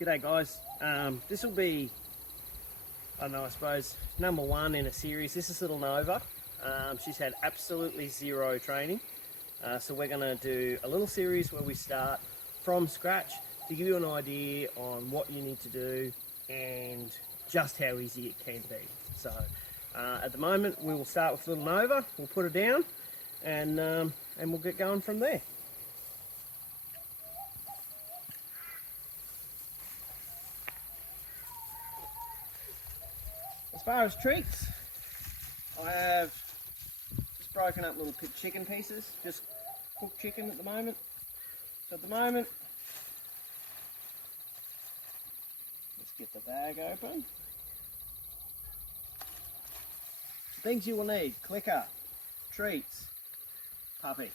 G'day guys, this will be, I don't know, I suppose number one in a series. This is little Nova. She's had absolutely zero training, so we're going to do a little series where we start from scratch to give you an idea on what you need to do and just how easy it can be. So at the moment we will start with little Nova, we'll put her down and we'll get going from there. As far as treats, I have just broken up little chicken pieces, just cooked chicken at the moment. So at the moment, let's get the bag open. Things you will need: clicker, treats, puppy.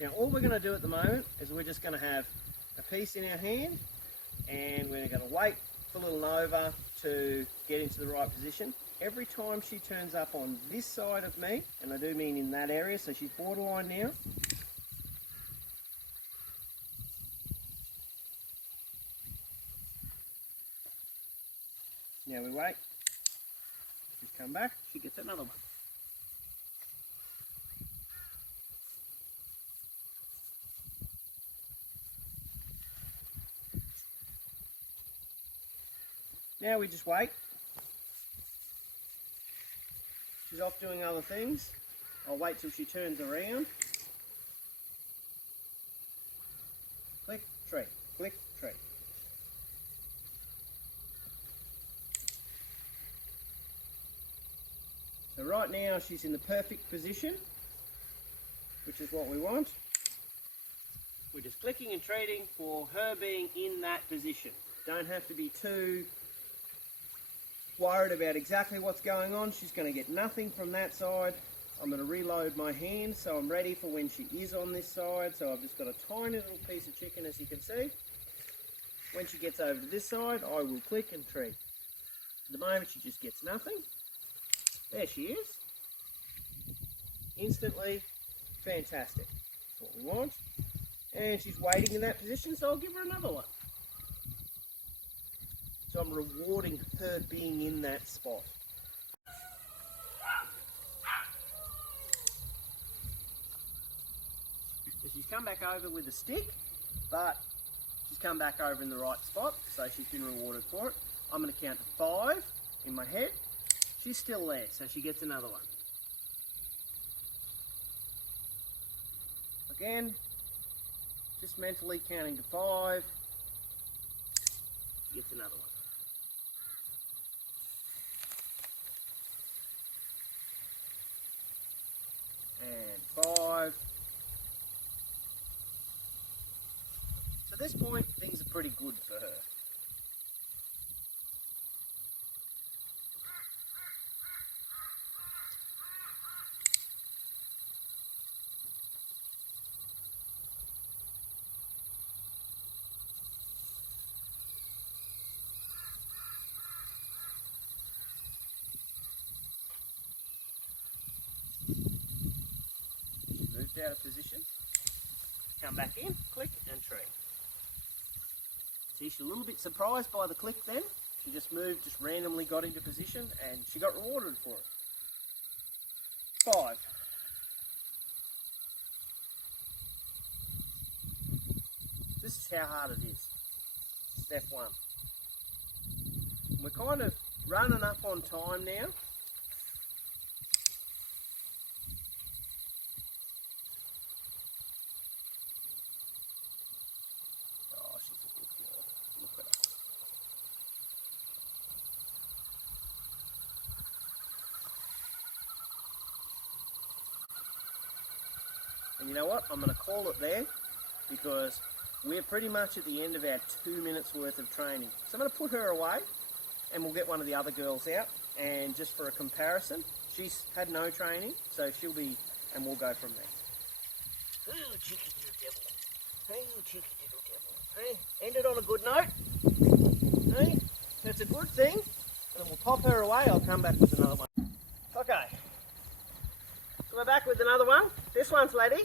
Now all we're going to do at the moment is we're just going to have a piece in our hand and we're going to wait for little Nova to get into the right position. Every time she turns up on this side of me, and I do mean in that area, so she's borderline now, now we wait, she's come back, she gets another one. Now we just wait. She's off doing other things. I'll wait till she turns around. Click, treat, click, treat. So right now she's in the perfect position, which is what we want. We're just clicking and treating for her being in that position. Don't have to be too worried about exactly what's going on. She's going to get nothing from that side. I'm going to reload my hand so I'm ready for when she is on this side. So I've just got a tiny little piece of chicken, as you can see. When she gets over to this side, I will click and treat. At the moment she just gets nothing. There she is. Instantly fantastic. That's what we want. And she's waiting in that position, so I'll give her another one. So I'm rewarding her being in that spot. So she's come back over with a stick, but she's come back over in the right spot, so she's been rewarded for it. I'm going to count to 5 in my head. She's still there, so she gets another one. Again, just mentally counting to 5. She gets another one. And 5. So at this point, things are pretty good for her. Moved out of position, come back in, click and treat. See, she's a little bit surprised by the click then. She just moved, just randomly got into position and she got rewarded for it. 5. This is how hard it is. Step 1. We're kind of running up on time now. And you know what? I'm going to call it there because we're pretty much at the end of our 2 minutes worth of training. So I'm going to put her away and we'll get one of the other girls out. And just for a comparison, she's had no training, so she'll be, and we'll go from there. Oh, cheeky little devil. Oh, cheeky little devil. Hey, ended on a good note. Hey, that's a good thing. And then we'll pop her away. I'll come back with another one. Okay. So we're back with another one. This one's Laddie.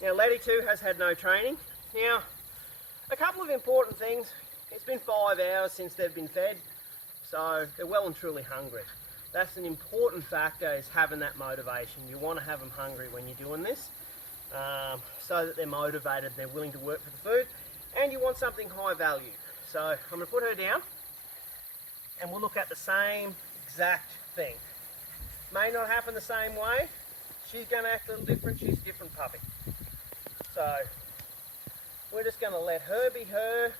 Now Laddie too has had no training. Now A couple of important things. It's been 5 hours since they've been fed, so they're well and truly hungry. That's an important factor, is having that motivation. You want to have them hungry when you're doing this, so that they're motivated and they're willing to work for the food, and you want something high value. So I'm going to put her down and we'll look at the same exact thing. May not happen the same way. She's going to act a little different. She's a different puppy. So we're just going to let her be her.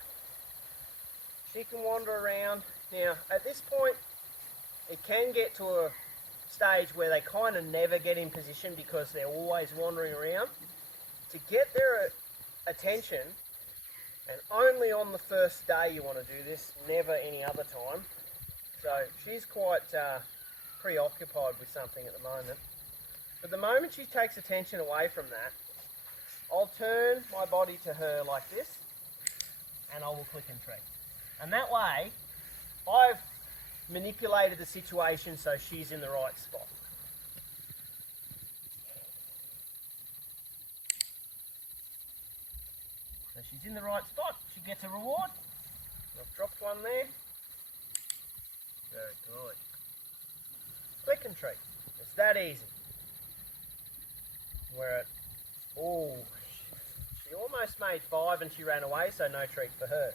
She can wander around. Now at this point it can get to a stage where they kind of never get in position because they're always wandering around. To get their attention, and only on the first day you want to do this, never any other time. So she's quite preoccupied with something at the moment. But the moment she takes attention away from that, I'll turn my body to her like this, and I will click and treat. And that way, I've manipulated the situation so she's in the right spot. So she's in the right spot, she gets a reward. I've dropped one there. Very good. Click and treat. It's that easy. We're at, oh, she almost made 5 and she ran away, so no treat for her.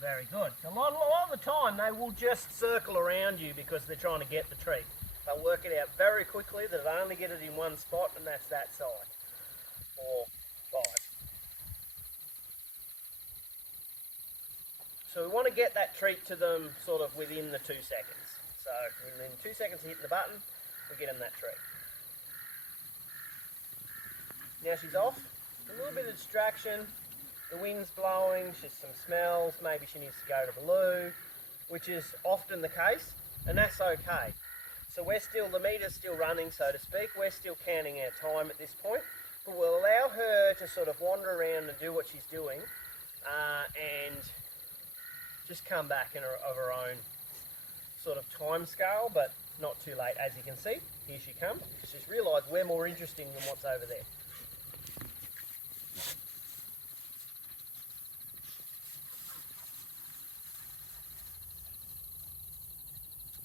Very good. A lot of the time they will just circle around you because they're trying to get the treat. They'll work it out very quickly that they only get it in one spot, and that's that side. 4, 5. So we want to get that treat to them sort of within the 2 seconds. So within 2 seconds of hitting the button, we get them that treat. Now she's off. A little bit of distraction. The wind's blowing, she's some smells, maybe she needs to go to the loo, which is often the case, and that's okay. So we're still, the meter's still running, so to speak. We're still counting our time at this point, but we'll allow her to sort of wander around and do what she's doing, and just come back of her own sort of time scale, but not too late. As you can see, here she comes. She's realised we're more interesting than what's over there.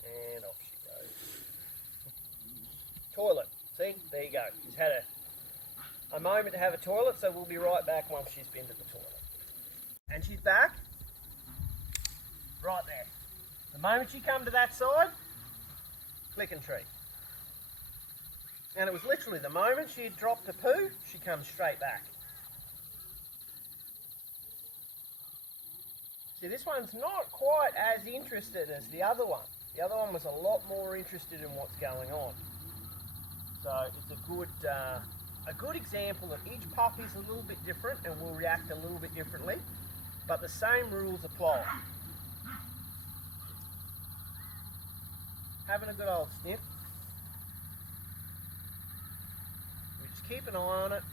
And off she goes. Toilet. See? There you go. She's had a moment to have a toilet, so we'll be right back once she's been to the toilet. And she's back. Right there. The moment she come to that side, click and treat. And it was literally the moment she had dropped a poo, she comes straight back. See, this one's not quite as interested as the other one. The other one was a lot more interested in what's going on. So it's a good example that each puppy's a little bit different and will react a little bit differently, but the same rules apply. Having a good old sniff. We just keep an eye on it.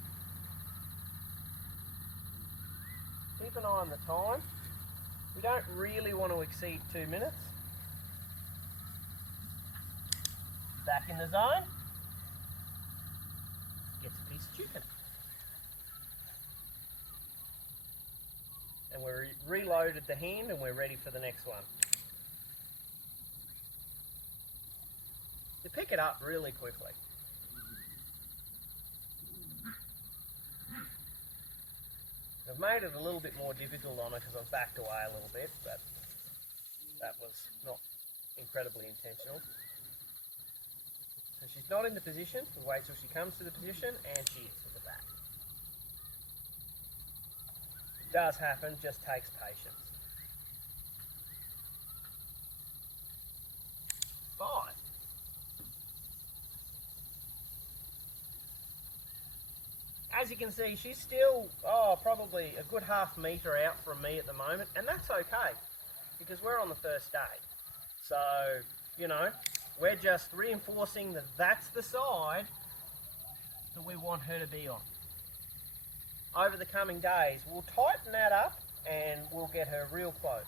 Keep an eye on the time. We don't really want to exceed 2 minutes. Back in the zone. Gets a piece of chicken. And we're reloaded the hand and we're ready for the next one. You pick it up really quickly. I've made it a little bit more difficult on her because I've backed away a little bit, but that was not incredibly intentional. So she's not in the position. We'll wait till she comes to the position, and she is to the back. It does happen, just takes patience. 5. As you can see, she's still, probably a good half metre out from me at the moment, and that's okay, because we're on the first day. So, you know, we're just reinforcing that that's the side that we want her to be on. Over the coming days, we'll tighten that up and we'll get her real close.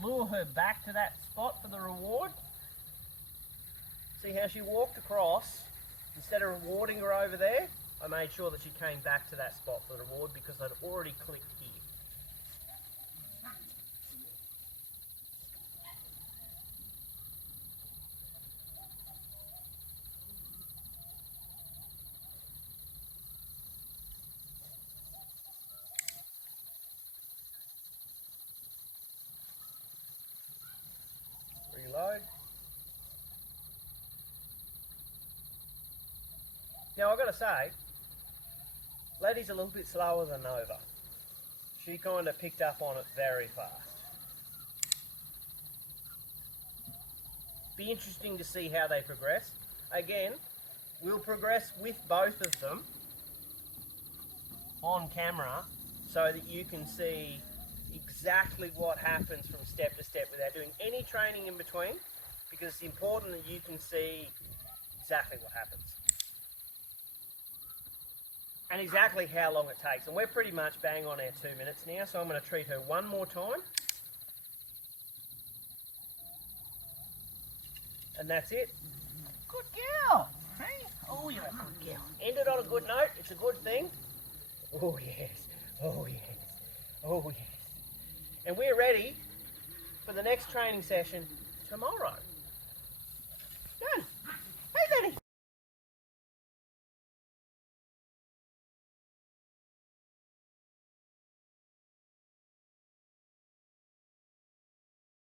Lure her back to that spot for the reward. See how she walked across Instead of rewarding her over there, I made sure that she came back to that spot for the reward because I'd already clicked here. Reload. Now I've got to say, Laddie's a little bit slower than Nova. She kind of picked up on it very fast. Be interesting to see how they progress. Again, we'll progress with both of them on camera so that you can see exactly what happens from step to step without doing any training in between, because it's important that you can see exactly what happens and exactly how long it takes. And we're pretty much bang on our 2 minutes now, so I'm going to treat her one more time. And that's it. Good girl, hey? Oh, you're a good girl. Ended on a good note, it's a good thing. Oh yes, oh yes, oh yes. And we're ready for the next training session tomorrow. Done.